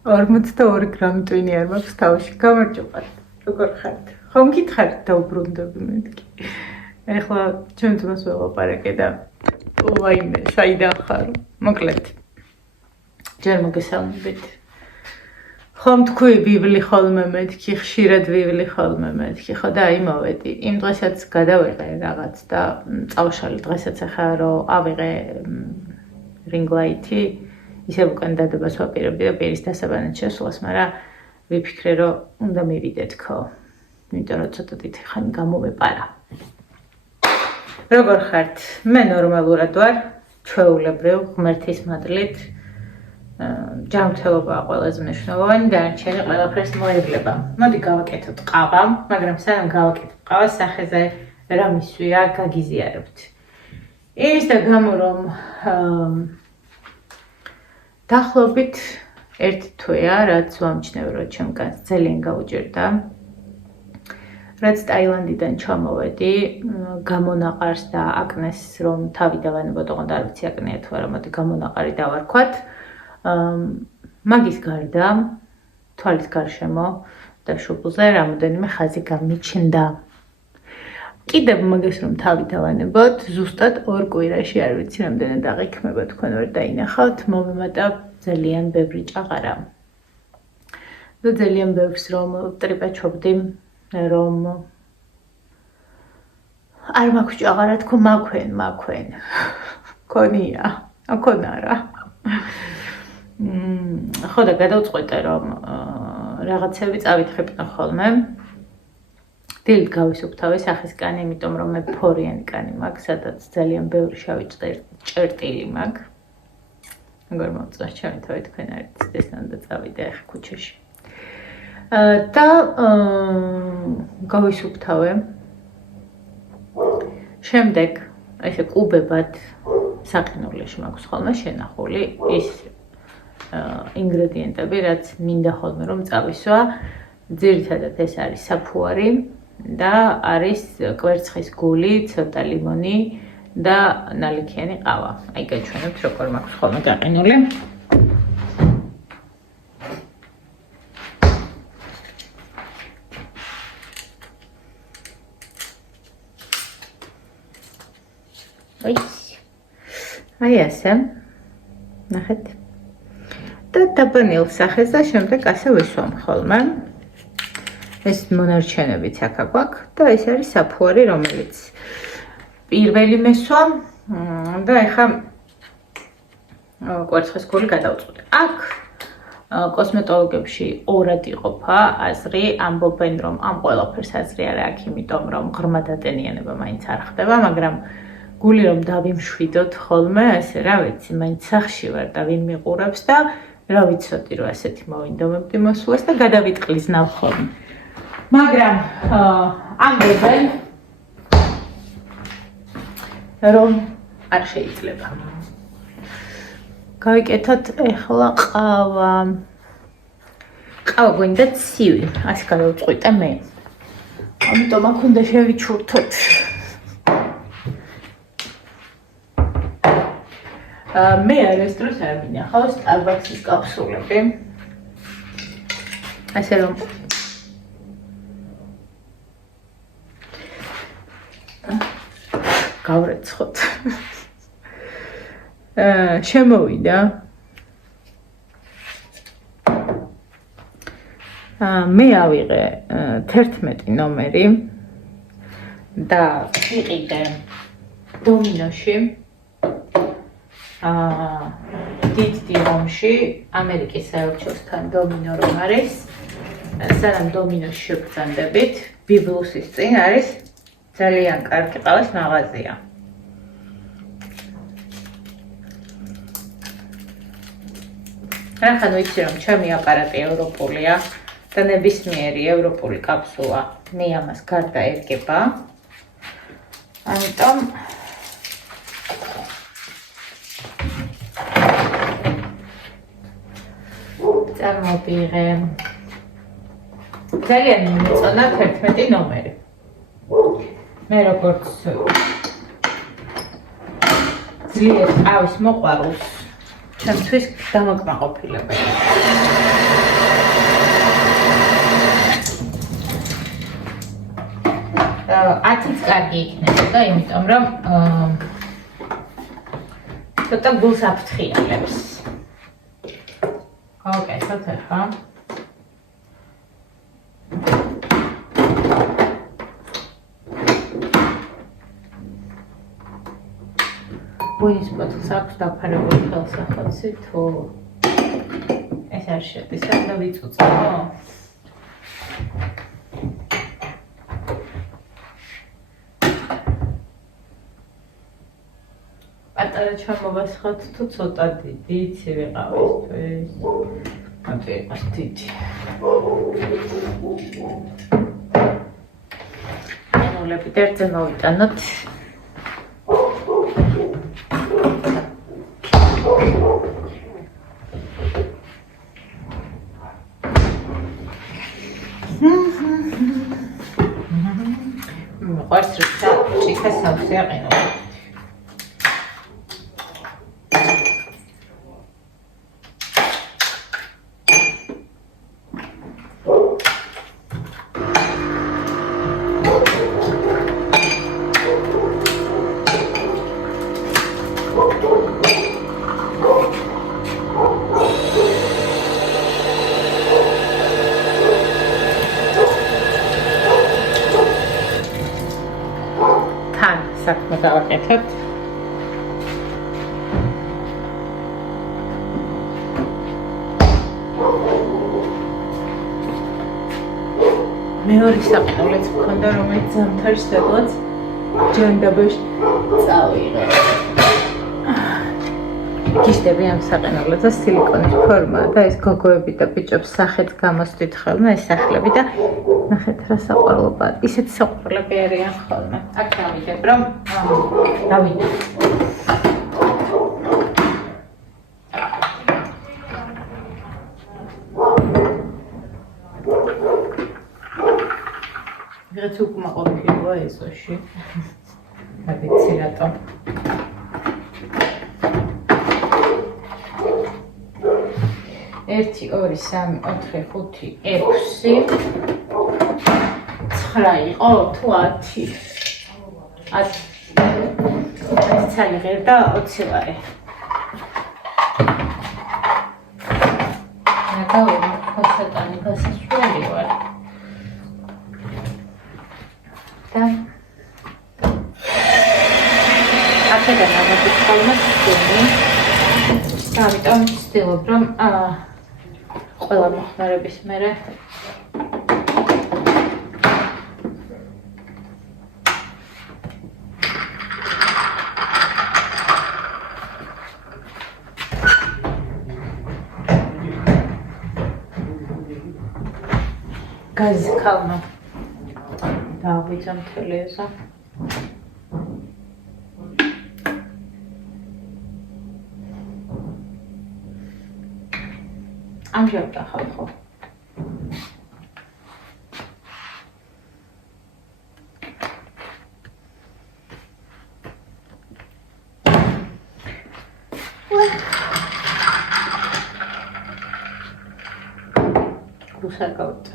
42 გრამი ტვინი არ მაქვს თავში. გამარჯობათ. როგორ ხართ? ხომ გითხარით დაუბრუნდები მეთქი. ეხლა ჩვენ თავს ველაპარაკე და ვაიმე, საიდან ხარ? მოკლედ. ჯერ მოგესალმებით. ხომ თქვი ბიბლი ხოლმე მეთქი, ხშირად ბიბლი ხოლმე მეთქი, ხო და აი მოვედი. იმ დღესაც გადავიღე რაღაც და წავშალი დღესაც ახლა რომ ავიღე რინგლაითი ისე უკან დადებას ვაპირებდი და პირის დასაბანად შესვლას, მაგრამ ვიფიქრე რომ უნდა მივიდეთქო. იმიტომ რომ ცოტათი ხანი გამოვეპარა. როგორ ხართ? მე ნორმალურად ვარ, ჩვეულებრივ, ღმერთის მადლით. ჯანმრთელობაა ყველაზე მნიშვნელოვანი, დანარჩენი ყველაფერს მოეძლება. მოდი გავაკეთოთ ყავა, მაგრამ სანამ გავაკეთებ ყავას, სახეზე რა მისვია, გაგიზიარებთ. ის და გამო რომ დაახლოებით 1 თვეა, რაც ვამჩნევ, რომ ჩემგან ძალიან გაუჭირდა. რაც ტაილანდიდან ჩამოვედი, გამონაყარს და აკნეს, რომ თავი დავანებოთ, ოღონდ არ ვიცი აკნეა თუ არა, მოდი გამონაყარი დავარქვათ. მაგის გარდა, თვალის გარშემო და შუბლზე რამოდენიმე ხაზი გამიჩნდა. კიდევ მაგას რომ თავი დავანებოთ, ზუსტად 2 კვირაში არ ვიცი რამდენად აღიქმება, თქვენ ვერ დაინახავთ, მომემატა ძალიან ბევრი ჭაღარა. და ძალიან ბევრს რომ ტრიპაჩობდი, რომ არ მაქვს ჭაღარა, თქო მაქვენ. ქონია, აქონარა. ხო და გადავწყვეტე რომ რაღაცები წავითხრებინო ხოლმე. დილით გავისუფთავე სახის კანი, იმიტომ რომ მე ფორიანი კანი მაქვს, სადაც ძალიან ბევრი შავი ჭერტილი მაქვს. როგორ მომწონს ჩემი თავი, თქვენ არ იცით, ეს უნდა წავიდე ახლა ქუჩაში. და გავისუფთავე. შემდეგ ესე კუბებად საყინულში მაქვს ხოლმე შენახული ის ინგრედიენტები, რაც მინდა ხოლმე რომ წავისვა. ძირითადად ეს არის საფუარი და არის კვერცხის გული, ცოტა ლიმონი და ნალექიანი ყავა. აი გაჩვენებთ როგორ მაქვს ხოლმე გაყინული. აი ასე. ნახეთ. და დაბანილ სახეს და შემდეგ ასე ვისვამ ხოლმე. ეს მონარჩენებიც აქ გვაქვს და ეს არის საფუარი, რომელიც პირველი მესვა და ეხა კვერცხის გული გადავწყვეტე. აქ კოსმეტოლოგებში ორად იყოფა აზრი, ამბობენ რომ ამ ყველაფერს აზრი არ აქვს, იმიტომ რომ ღრმა დატენიანება მაინც არ ხდება, მაგრამ გული რომ დავიმშვიდოთ ხოლმე, ასე რა ვიცი, მაინც სახში ვარ და ვინ მიყურებს და რა ვიცოდი რომ ასეთი მოვინდომებდი მოსვლას და გადავიტყლიზნავ ხოლმე. მაგრამ ამბობენ რომ არ შეიძლება. გავიკეთოთ ეხლა ყავა. ყავა გვინდა ცივი, ასე გადავწყვიტე მე. ამიტომ აქ უნდა შევიჩურთოთ. მე ეს დროს არ მინახავს Starbucks-ის კაფსულები. ასე რომ გავრეცხოთ. შემოვიდა. მე ავიღე 11 ნომერი და იყიდე დომინოში. დიდ ომში ამერიკის საელჩოსთან დომინო რომ არის, სანამ დომინოში შეგრძანდებით, ბიბლუსის წინ არის ძალიან კარგი ყავის მაღაზია. ახლა ვიცი რომ ჩემი აპარატი ევროპულია და ნებისმიერი ევროპული კაფსულა მე ამას გარდა ერგება. ამიტომ წარმოვიღე. ძალიან მომეწონა 11 ნომერი. მე როგორც ძლიერ ყავის მოყვარულს ჩემთვის დამაკმაყოფილებელი. ათიც კარგი იქნებოდა, იმიტომ რომ ცოტა გულს აფრთხილებს. გავაკეთოთ ახლა. ვინის პოთლს აქვს დაფარებული ხელსახოცი, თუ ეს არ შედის, და ვიწუწავო. პატარა ჩამოვასხოთ, თუ ცოტა დიდი, იცი ვიყავისთვის. მოდი იყოს დიდი. ნულებით ერთზე მოვიტანოთ. მიყვარს როცა ჭიქა სავსე აყენო. საქმე გავაკეთოთ. მეორე საყიდულიც მქონდა, რომელიც ზამთარს სადღაც ჯანდაბაში წავიღე. გიშდები ამ საყინულებს და სილიკონის ფორმა და ეს გოგოები და ბიჭებს სახეც გამოსდით ხოლმე ეს სახლები და ნახეთ რა საყვარლობა. ისეთი საყვარლები არიან ხოლმე. აქ დავიდებ რომ დავიდებ. რაც უკმაყოფილოა ეზოში. არ ვიცი რატომ. ერთი, ორი, სამი, ოთხი, ხუთი, ექვსი, 9 იყო თუ 10? 10 წაიღე და 20 ლარი. ნაგავი ხოსატანი გასასვლელი ვარ. და აქედან ამოდის ხოლმე სქემი. ამიტომ ვცდილობ რომ ყველა მოხმარების მერე გაზი ქალმა დავიძა მთელი ეზო. ამჟამად ახალ ხო? რუსაკავთ.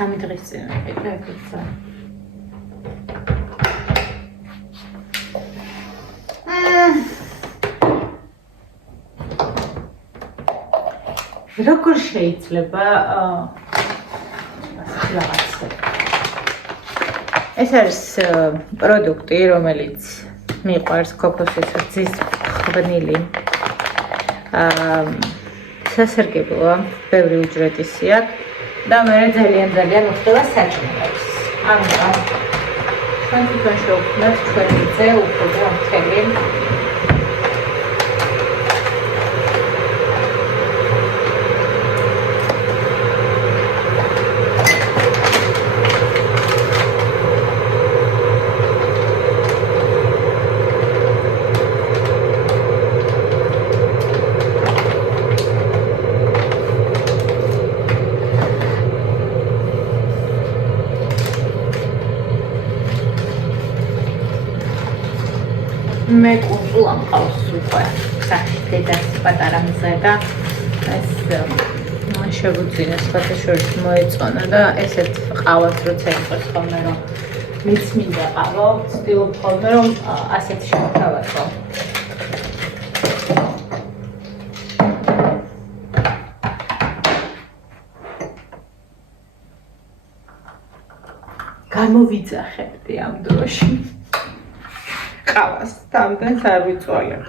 სამი დღის წინ ვიყიდე ეგეცა. როგორ შეიძლება რაღაცა. ეს არის პროდუქტი, რომელიც მიყვარს ქოქოსის რძის ხვნილი. სასარგებლოა, ბევრი უჯრედისი აქვს. და მე ძალიან უხდება საჭმელებს. ამიტომ ჩვენ თვითონ შევქმნათ ჩვენი ძე უფრო მთელი. ვინმე კუნძულ ამყავს უკვე სახში დედას პატარა მზე და ეს შეგვიძლია სხვათაშორის მოეწონა და ესეთ ყავას როცა იყოს ხოლმე რომ მიც მინდა ყავა ვცდილობ ხოლმე რომ ასეთ შევთავაზო გამოვიძახებდი ამ დროში ყავას თამდენს არ ვიწვალებ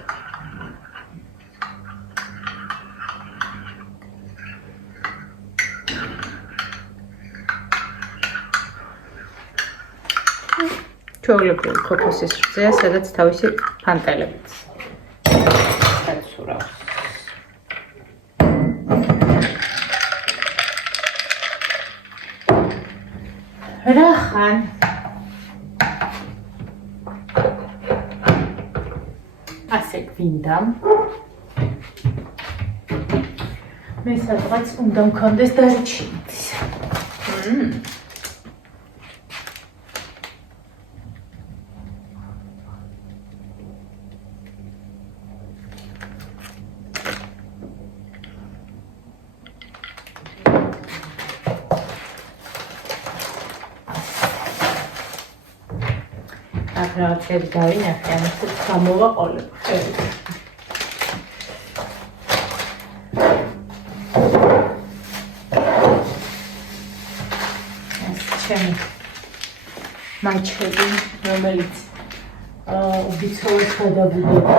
ჩვეულებრივი ქოქოსის რძეა, სადაც თავისი ფანტელებიც დაცურავს. რახან? ასე გვინდა. მე სადღაც უნდა მქონდეს დარჩინიც. რაღაცებს დავინახე, ამასაც გამოვაყოლებ ხელით. ეს ჩემი მაჩები, რომელიც უბიცხოვად გადავიდოდი.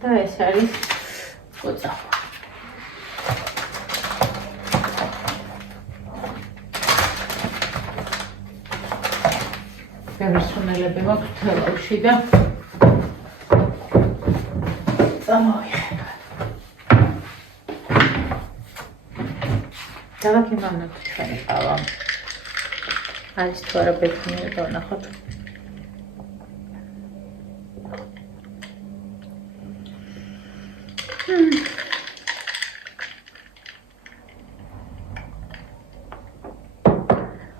და ეს არის ოწახვა. სუნელები მაქვს თელავში და წამოვიხება. დავაკი მამნოთ ჩვენი ყავა. არის თუ არა ბექნიერი დავნახოთ.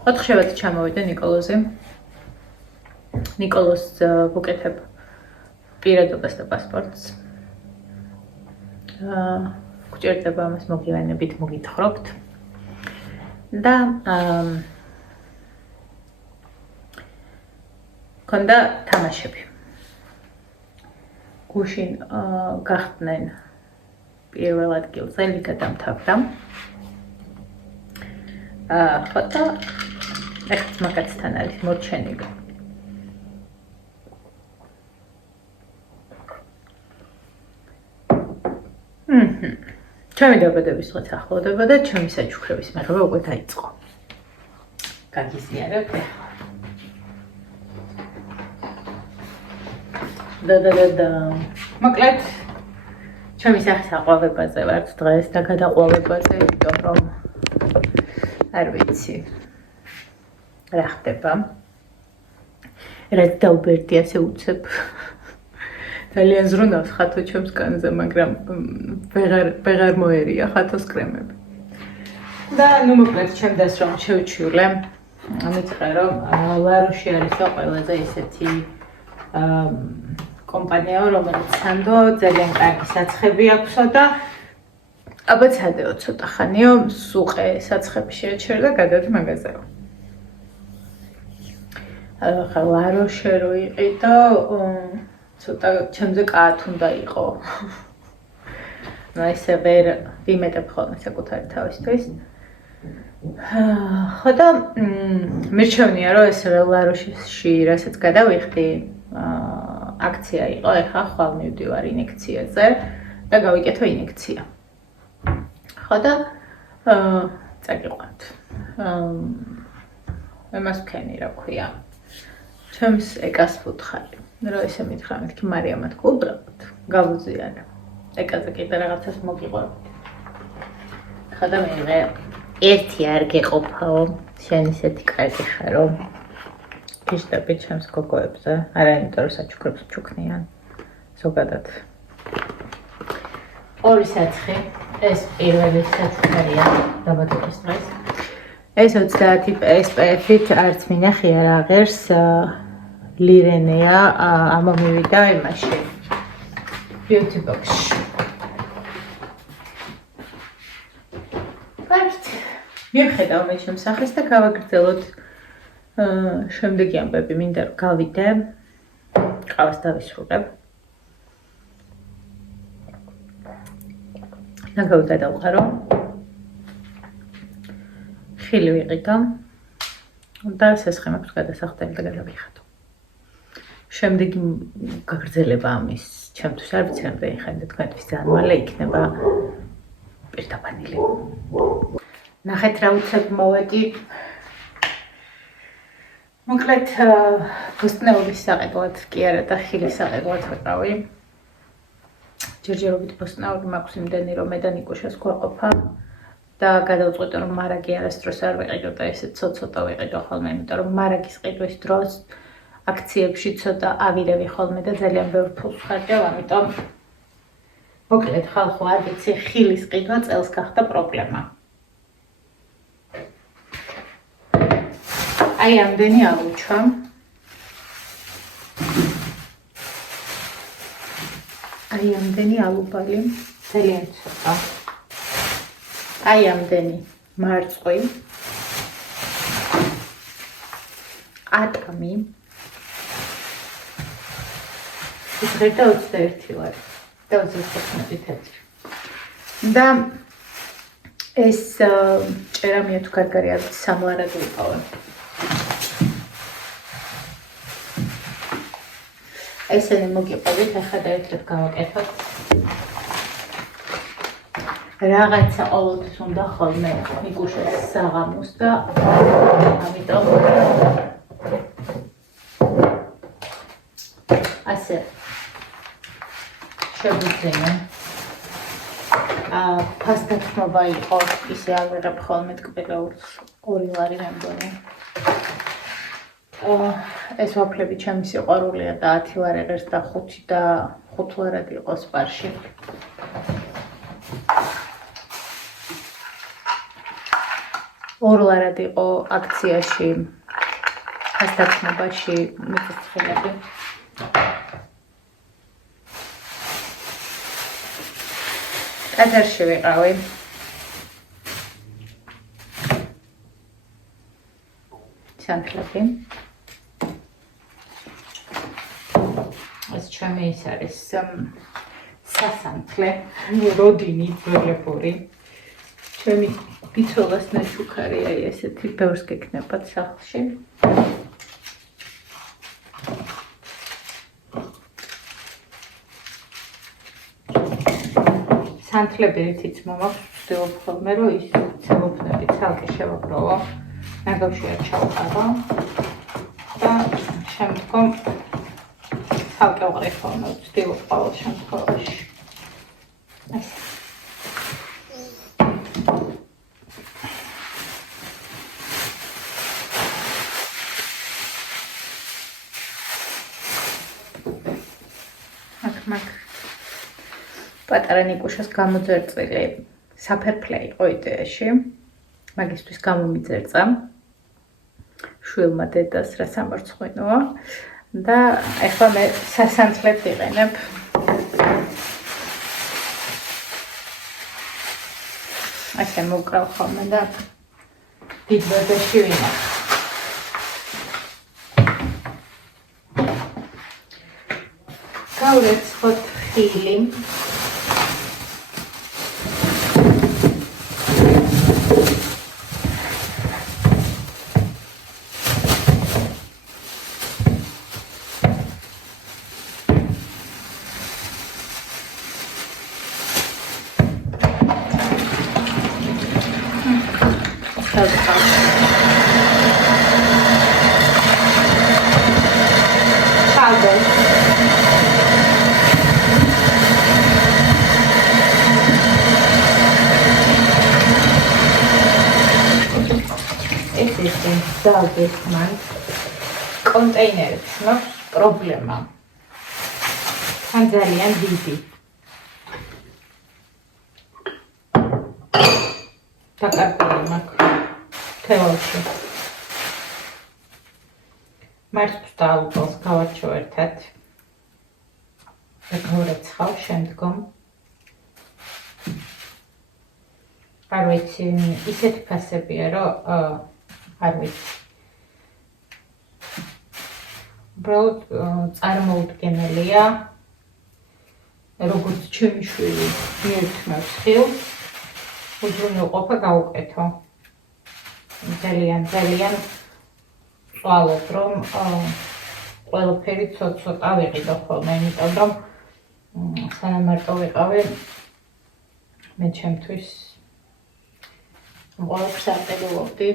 ოთხშევად ჩამოვიდა ნიკოლოზი. ნიკოლოს ვუკეთებ პირადობას და პასპორტს. გვჭირდება ამას მოგივანებით მოგითხრობთ. და ქონდა თამაშები. გუშინ გახდნენ პირველ ადგილზე ლიგა დამთავრდა. ხო და ეხლა მაგაცთან არის მორჩენილი. ჩემი დაბადების დღეც ახლოვდება და ჩემი საჩუქრების მიღება უკვე დაიწყო. გაგიზიარებ ახლა. და. მოკლედ ჩემი სახის აყვავებაზე ვართ დღეს და გადაყვავებაზე, იმიტომ რომ არ ვიცი რა ხდება. რაც დაუბერდი ასე უცებ. ძალიან ზრუნავს ხათო ჩემს კანზე, მაგრამ ვეღარ მოერია ხათოს კრემები. და ნუ მოკლედ ჩემ დასრომ შევჩივლე. მითხრა რომ ლაროში არის ყველაზე ისეთი კომპანია, რომელიც სანდო ძალიან კარგი საცხები აქვსო და აბა ცადეო ცოტა ხანიო სუყე საცხები შეეჩერა და გადავდი მაღაზიაო. ახლა ლაროში რო იყიდო ცოტა ჩემზე კაათ უნდა იყო. ნუ ესე ვერ ვიმეტებ ხოლმე საკუთარი თავისთვის. ხო და მირჩევნია რომ ეს ლაროში რასაც გადავიხდი აქცია იყო, ეხლა ხვალ მივდივარ ინექციაზე და გავიკეთო ინექცია. ხო და წაგიყვანთ. იმას ვქენი რა ქვია. ჩემს ეკას ვუთხარი. რა ესე მითხრა, მეთქი მარიამა თქო უბრალოდ გავუზიარე. ეკაზე კიდე რაღაცას მოგიყვარ. ხა და მე ერთი არ გეყოფაო, შენ ისეთი კარგი ხარო. გიშტები ჩემს გოგოებზე, არა იმიტომ რომ საჩუქრებს ჩუქნიან. ზოგადად. ორი საცხი, ეს პირველი საჩუქრია დაბადების დღეს. ეს 30 SPF-ით არც მინახია რა ღერს ლირენეა ამომივიდა იმაში beauty box-ში. კარგით. მივხედავ მე შემსახეს და გავაგრძელოთ შემდეგი ამბები. მინდა რომ გავიდე. ყავას დავისრულებ. ნაგავი გადავყარო. ხილი ვიყიდო. და სასხე მაქვს გადასახდელი და გადავიხადო. შემდეგი გაგრძელება ამის ჩემთვის არ ვიცი რამდენი ხანია თქვენთვის ძალიან მალე იქნება პირდაპირ. ნახეთ რა უცებ მოვედი. მოკლედ ბოსტნეულის საყიდლად კი არა და ხილის საყიდლად ვიყავი. ჯერჯერობით ბოსტნეული მაქვს იმდენი რომ მე და ნიკუშას გვაყოფა და გადავწყვიტე რომ მარაგი არასდროს არ ვიყიდო და ესე ცოტა ვიყიდო ხოლმე, იმიტომ რომ მარაგის ყიდვის დროს აქციებში ცოტა ავირევი ხოლმე და ძალიან ბევრ ფულს ხარჯავ, ამიტომ მოკლედ ხალხო არ ვიცი ხილის ყიდვა წელს გახდა პრობლემა. აი ამდენი ავუჩვა. აი ამდენი ალუბალი, ძალიან ცოტა. აი ამდენი მარწყვი. ატამი. იცხრა 21 ლარი. და 25 თეთრი. და ეს ჭერამია თუ კარგარი არ ვიცი 3 ლარად ვიყავი. ესენი მოგიყვებით, ახლა და ერთად გავაკეთოთ. რაღაცა ყოველთვის უნდა ხოლმე ნიკუშას საღამოს და ამიტომ ასე შეგვიძლია ფასტათმობა იყო ისე არ ვიღებ ხოლმე ტკბილეულს 2 ლარი მე მგონი. ეს ვაფლები ჩემი სიყვარულია და 10 ლარი ღირს და 5 და 5 ლარად იყო სპარში. ორლარად იყო აქციაში ფასტათმობაში მიწისძვრები. ტაძარში ვიყავი. სანთლები. ეს ჩემი ის არის სასანთლე, როდინი ძველებური. ჩემი ბიცოლას ნაშუქარია ესეთი ბევრს გეკნებათ სახლში. სანთლები რითიც მომაქვს, ვცდილობ ხოლმე რომ ის ცელოფნები ცალკე შევაგროვო. ნაგავში არ ჩავყარო და შემდგომ ცალკე ვყრით ხოლმე, ვცდილობ ყოველ შემთხვევაში. ასე. პატარა ნიკუშას გამოძერწილი საფერფლე იყო იდეაში. მაგისთვის გამომიძერწა. შვილმა დედას რა სამარცხვინოა და ეხლა მე სასანთლებს ვიყენებ. ასე მოვკრავ ხოლმე და დიდ ბოდეში ვინახავ. გავურეცხოთ ხილი. Zalbis man კონტეინერებს მაქვს პრობლემა. თან ძალიან დიდი. დაკარგული მაქვს თეორში. მარცვლს და ალუბალს გავარჩევ ერთად და გავარეცხავ შემდგომ არ ვიცი ისეთი ფასებია რომ არ ვიცი უბრალოდ წარმოუდგენელია როგორც ჩემი შვილი მიერთმევს ხილს უზრუნველყოფა გავუკეთო ძალიან ვწვალობ რომ ყველაფერი ცოტა ვიყიდო ხოლმე იმიტომ რომ სანამ მარტო ვიყავი მე ჩემთვის ყველაფერს არტებულობდი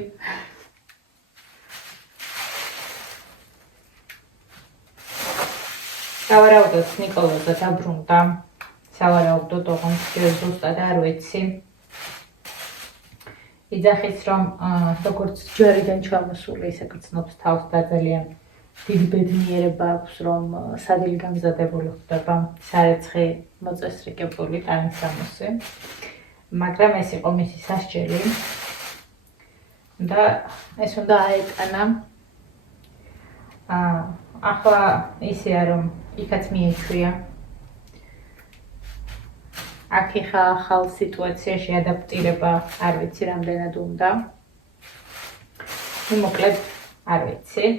სავარაუდოდ ნიკოლოზა დაბრუნდა სავარაუდოდ ოღონდ ზუსტად არ ვიცი იძახის რომ როგორც ჯვარიდან ჩამოსული ისე გრძნობს თავს და ძალიან დიდი ბედნიერება აქვს რომ სადილი გამზადებული ხდება სარეცხი მოწესრიგებული ტანისამოსი მაგრამ ეს იყო მისი სასჯელი და ეს უნდა აეტანა ახლა ისეა რომ იქაც მიეჩვია აქ ხა ახალ სიტუაციაში ადაპტირება არ ვიცი რამდენად უნდა მოკლედ არ ვიცი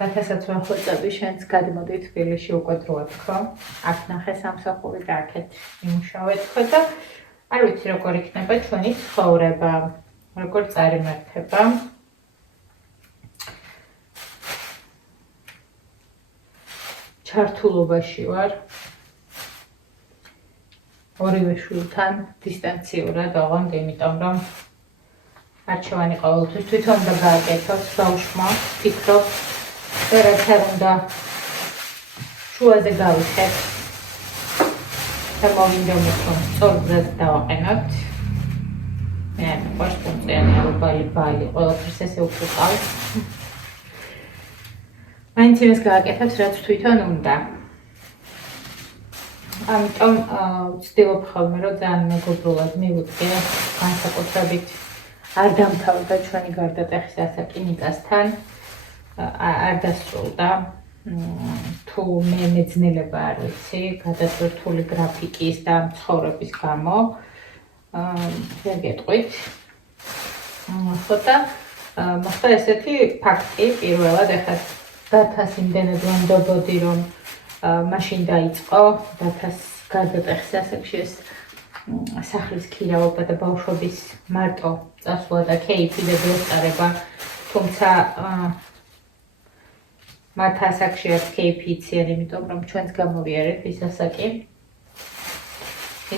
დათასაც ვახოცები შენც გადმოდი თბილისში უკვე დროა თქო აქ ნახე სამსახური და აქეთ იმუშავე თქო და არ ვიცი როგორ იქნება ჩვენი ცხოვრება როგორ წარიმართება ჩართულობაში ვარ ორივე შვილთან დისტანციურად ოღონდ იმიტომ რომ არჩევანი ყოველთვის თვითონ უნდა გააკეთოს ბავშვმა ფიქრობ და რაც არ უნდა შუაზე გავიხებ და მოვინდომოთ რომ სწორ გზად დავაყენოთ მე არ მიყვარს პუნწიანი ალუბალი ბალი ყველაფერს ესე უყურყავს მაინც იმას გააკეთებს რაც თვითონ უნდა ამიტომ ვცდილობ ხოლმე რომ ძალიან მეგობრულად მივუდგე განსაკუთრებით არ დამთავრდა ჩვენი გარდატეხის ასაკი ნიკასთან არ დასრულდა თუ მე მეძნელება არ ვიცი გადაწყვეტილი გრაფიკის და ცხოვრების გამო ვერ გეტყვით ხოთა მოხდა ესეთი ფაქტი პირველად ეხლა დათას იმდენად ვამბობდი რომ მაშინ დაიწყო დათას გარდატეხის ასაკში ეს სახლის ქირავობა და ბავშვობის მარტო წასვლა და კეიფი და დაწარება თუმცა მათ ასაკში არ კეიფი იციან იმიტომ რომ ჩვენც გამოვიარეთ ის ასაკი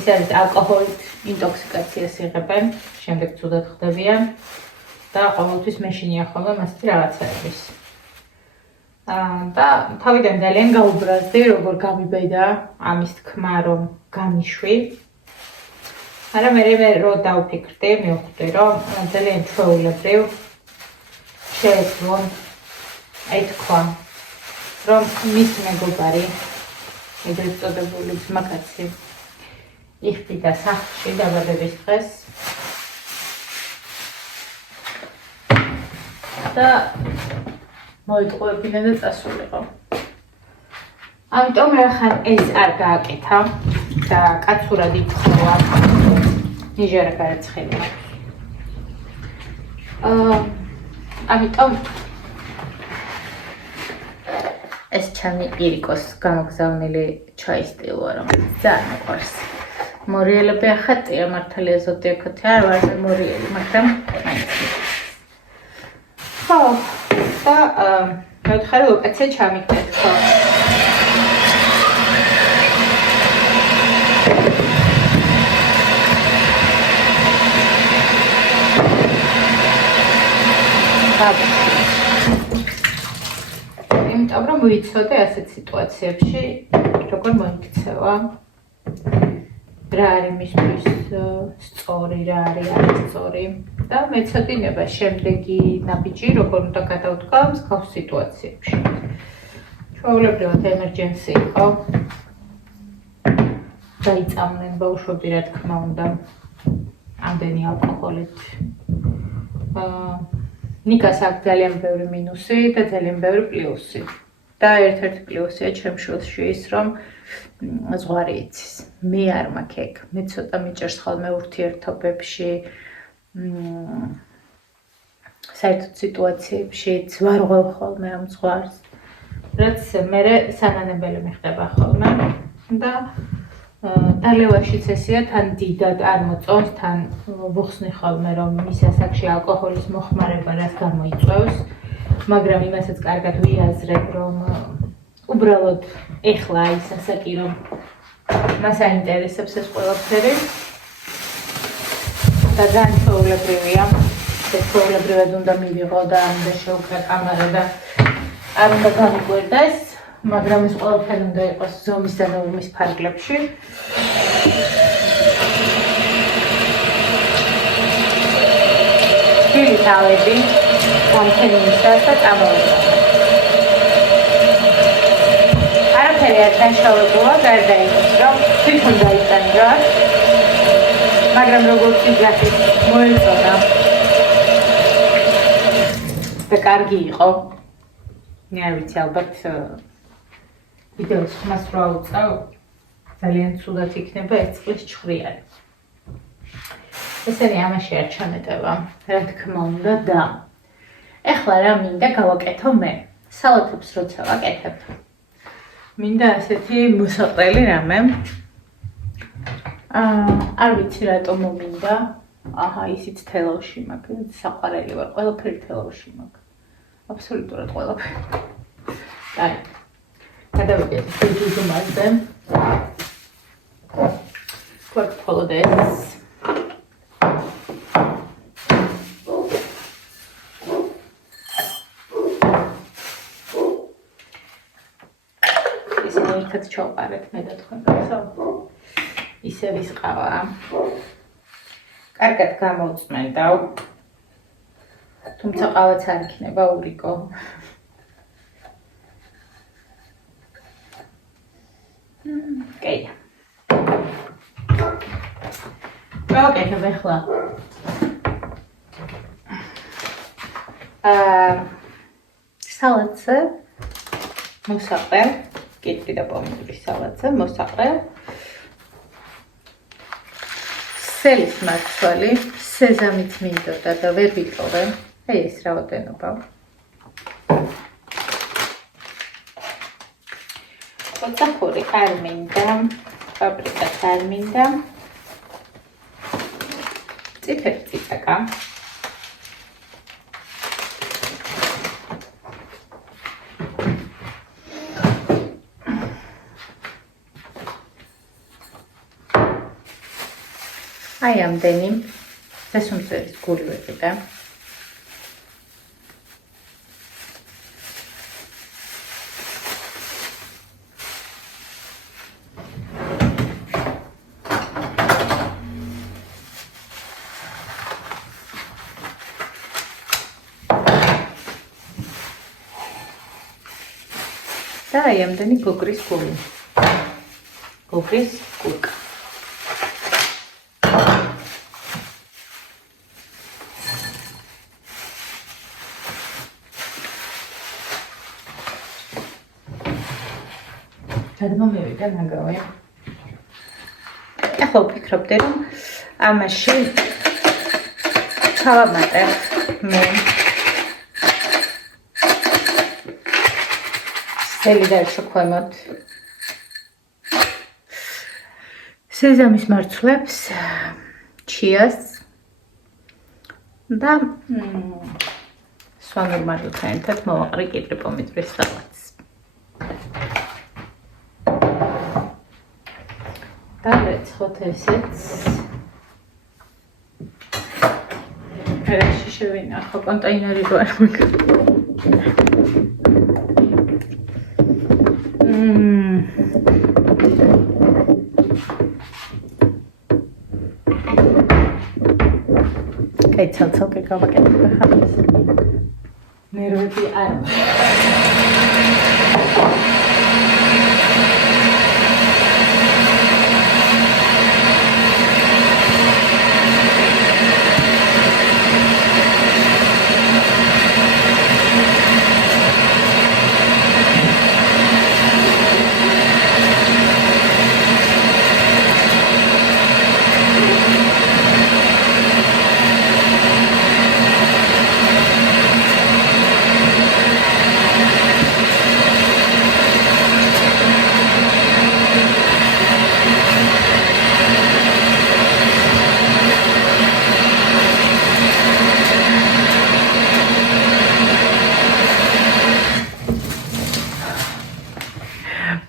ის არის ალკოჰოლით ინტოქსიკაციას იღებენ შემდეგ ცუდად ხდებიან და ყოველთვის მეშინია ხოლმე მასეთი რაღაცაების და თავიდან ძალიან გაუბრაზდი როგორ გამიბედა ამის თქმა რომ გამიშვი არა მე რო დავფიქრდი მივხვდი რომ ძალიან ჩვეულებრივ შეეძლო აი თქვა რომ მის მეგობარი ეგრეთ წოდებული ძმაკაცი იხდიდა სახლში დაბადების დღეს და მოიტყუებინა და წასულიყო. ამიტომ ახლა ეს არ გააკეთა და კაცურად იქცევა ნიჟარა გარაცხელა. ამიტომ ეს ჩემი ირიკოს გამოგზავნილი ჩაის სტილოა, რომელიც ძალიან მიყვარს. მორიელები ახატია მართალია ზოდიაქოთი არ ვარ მორიელი, მაგრამ მაინც. ხო, და მეთხარი ლოკაცია ჩამიგდეთ, ხო. იმიტომ რომ ვიცოდე ასეთ სიტუაციებში როგორ მოიქცევა რა არის მისთვის სწორი, რა არის არასწორი და მეცოდინება შემდეგი ნაბიჯი როგორ უნდა გადავდგა მსგავს სიტუაციებში. ჩვეულებრივად ემერჯენსი იყო. დაიწამნენ ბავშვები რა თქმა უნდა ამდენი ალკოჰოლით ნიკას აქვს ძალიან ბევრი მინუსი და ძალიან ბევრი პლუსი. და ერთ-ერთი პლუსია ჩემ შვილში ის, რომ ზღვარი იცის. მე არ მაქვს ეგ. მე ცოტა მიჭერს ხოლმე ურთიერთობებში, საერთოდ სიტუაციებშიც ვარ ღვევ ხოლმე ამ ზღვარს. რაც მე სანანებელი მიხდება ხოლმე და დალევაშიც ესეა, თან დიდად არ მოწონს, თან ვუხსნი ხოლმე, რომ მის ასაკში ალკოჰოლის მოხმარება რას გამოიწვევს, მაგრამ იმასაც კარგად ვიაზრებ, რომ უბრალოდ ეხლა ის ასაკი, რომ მას აინტერესებს ეს ყველაფერი და ძალიან ჩვეულებრივია. ჩვეულებრივად უნდა მივიღო და უნდა შევკრა კამარა და არ უნდა გამიკვირდეს, მაგრამ ეს ყველაფერი უნდა იყოს ზომის და ნორმის ფარგლებში. თბილი თავები გამთენიმისას და წამოვიდა. არაფერი არ დაშავებულა, გარდა იმის, რომ თვითონ დაიტანჯა, მაგრამ როგორც იძახის მოეწონა და კარგი იყო. მე არ ვიცი, ალბათ ვიდეოს ხმას რო ავუწევ, ძალიან ცუდად იქნება ეს წყლის ჩხრიანი. ესენი ამაში არ ჩამეტევა, რა თქმა უნდა და ეხლა რა მინდა გავაკეთო მე, სალათებს როცა ვაკეთებ. მინდა ასეთი მოსაყრელი რამე. არ ვიცი რატომ მომინდა. აჰა, ისიც თელავში მაქვს, საყვარელი ვარ, ყველაფერი თელავში მაქვს. აბსოლუტურად ყველაფერი. აი. გადავიდეთ ძუძუმაზე. გვაქვს მხოლოდ ეს. ისინი ერთად ჩავყარეთ მე და თქვენ გასავ. ისე ვისყავა. კარგად გამოვწმენდავ. თუმცა ყავაც არ იქნება ურიკო. კეია. გავაკეთებ ახლა. სალატზე მოსაყრე, კიტრი და პომიდორის სალატზე მოსაყრე. სელის მარცვალი, სეზამით მინდოდა და ვერ ვიტოვე. აი ეს რაოდენობა. ოთახური არ მინდა, პაპრიკაც არ მინდა. წიფერი წიწაკა. აი ამდენი სასუმსერის გული ვიყიდე. და აი ამდენი გოგრის გული. გოგრის გულკა. გადმომივიდა ნაგავი. ახლა ვფიქრობდი, რომ ამაში ჩავამატებ მე სელი და შოქოლად. სეზამის მარცვლებს, ჩიას და სვანურ მარილთან ერთად მოვაყრე კიტრი პომიდორის სალატს. და ვეცხოთ ესეც. რაში შევინახო კონტეინერი რო არ მაქვს. კაი, ცალ-ცალკე გავაკეთებ ახლა. ნერვები არ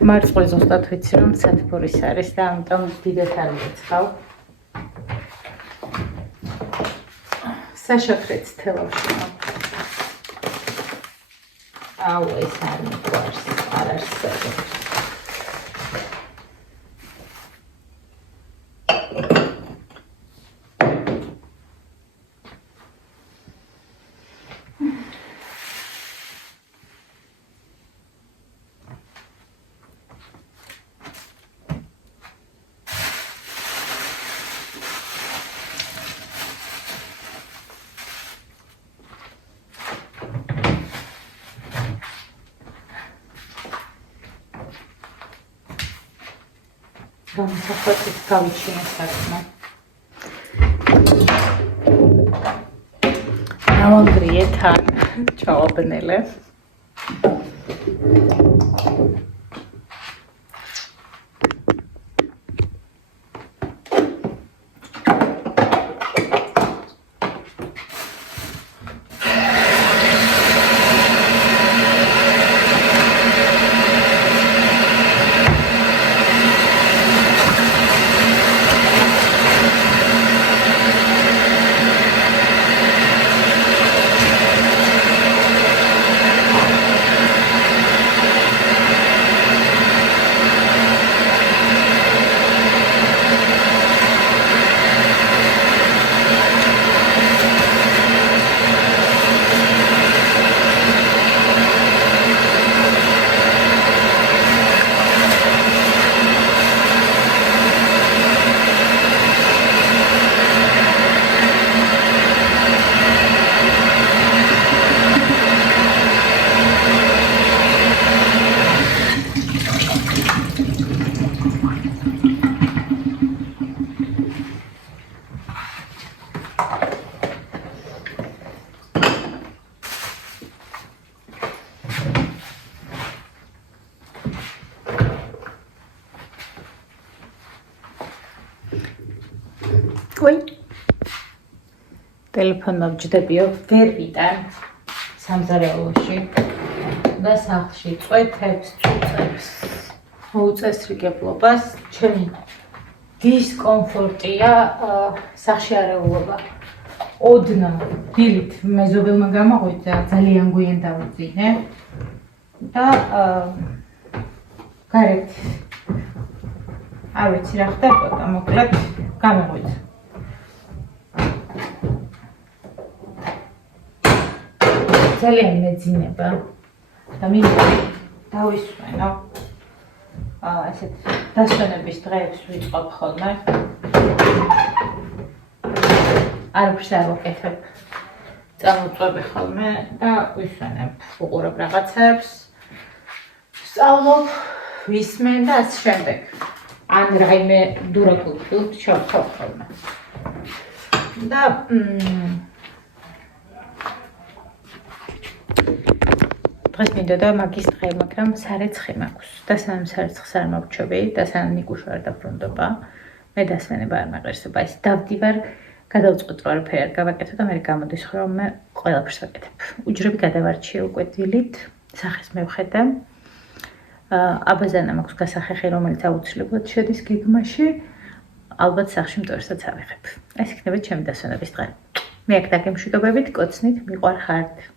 მარწყვლი ზუსტად ვიცი რომ სათბურის არის და ამიტომ დიდად არ ვეცხავ. საშაქრეც თელავში. აუ ეს არ მიყვარს, არ არსებობს. გამოსახვეწით გავიჩინე საქმე. დავანგრიე თან ჩავაბნელე. Oi. Telefonმა ვჯდებიო, ვერ ვიტან სამზარეულოში და სახლში წვეთებს, წუწებს, უწესრიგებლობას, ჩემი დისკომფორტია სახლში არეულობა. ოდნა დილით მეზობელმა გამოღვიძა, ძალიან გვიან დავუძინე და გარეთ არ ვიცი რა ხდებოდა, მოკლედ გამოღვიძა. ძალიან მეძინება და მინდა დავისვენო. ესეთ დასვენების დღეებს ვიწყობ ხოლმე. არაფერს არ ვაკეთებ. წამოწვევი ხოლმე და ვისვენებ, ვუყურებ რაღაცებს, ვსწავლობ, ვისმენ და ასე შემდეგ. ან რაიმე დურაკულ ფილმს შევხედავ ხოლმე. და დღეს მინდოდა მაგის დღე, მაგრამ სარეცხი მაქვს და სანამ სარეცხს არ მოვჩვევი და სანამ ნიკუშა არ დაბრუნდება, მე დასვენება არ მაყერსება. ის დავდივარ, გადავწყვეტ რომ არაფერი არ გავაკეთო და მე გამოდის რომ მე ყველაფერს ვაკეთებ. უჯრები გადავარჩიე უკვე დილით, სახეს მევხედე. აბაზანა მაქვს გასახეხი, რომელიც აუცილებლად შედის გეგმაში. ალბათ სახში მტვერსაც ავიღებ. ეს იქნება ჩემი დასვენების დღე. მე აქ დაგემშვიდობებით, კოცნით, მიყვარხართ.